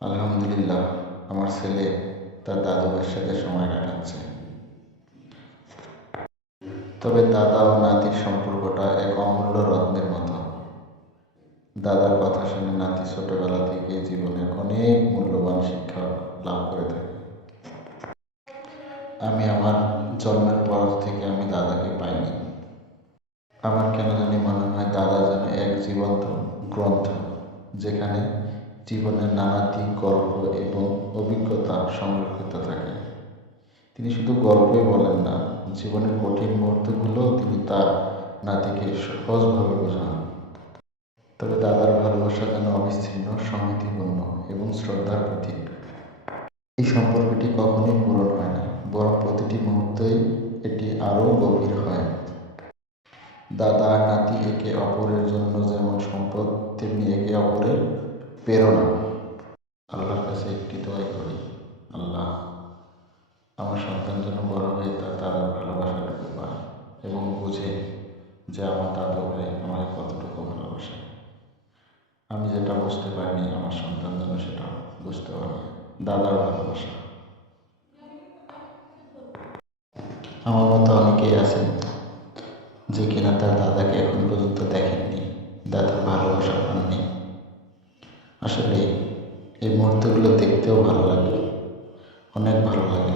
আলহামদুলিল্লাহ, আমার ছেলে তার দাদুর সাথে সময় কাটাচ্ছে। তবে দাদা ও নাতির সম্পর্কটা এক অমূল্য রত্নের মতো। দাদার কথা শুনে নাতি ছোটবেলা থেকে জীবনের অনেক মূল্যবান শিক্ষা লাভ করে থাকে। আমি আমার জন্মের পর থেকে আমি দাদাকে পাইনি। আমার কেন জানি মনে হয় দাদা যেন এক জীবন্ত গ্রন্থ, যেখানে জীবনের নানা দিক, গল্প এবং অভিজ্ঞতা সংরক্ষিত থাকে। তিনি শুধু গল্পই বলেন না, জীবনের কঠিন মুহূর্তগুলো তিনি তার নাতিকে সহজভাবে বোঝান। তবে দাদার ভালোবাসা যেন অবিচ্ছিন্ন, সংগতিপূর্ণ এবং শ্রদ্ধার প্রতীক। এই সম্পর্কটি কখনোই পূরণ হয় না, বরং প্রতিটি মুহূর্তেই এটি আরও গভীর হয়। দাদা আর নাতি একে অপরের জন্য যেমন সম্পদ, তেমনি একে অপরের প্রেরণা। আল্লাহর কাছে একটি দোয়াই করি, আল্লাহ আমার সন্তান যেন বড় হয়ে তার দাদার ভালোবাসাটুকু পায় এবং বুঝে যে আমার দাদু ভাই আমাকে কতটুকু ভালোবাসে। আমি যেটা বুঝতে পারিনি, আমার সন্তান যেন সেটা বুঝতে পারে, দাদার ভালোবাসা। আমার মতো অনেকেই আছেন যে কিনা তার দাদাকে এখন পর্যন্ত দেখেননি, দাদার ভালোবাসা পাননি। আসলে এই মুহূর্তগুলো দেখতেও ভালো লাগে, অনেক ভালো লাগে।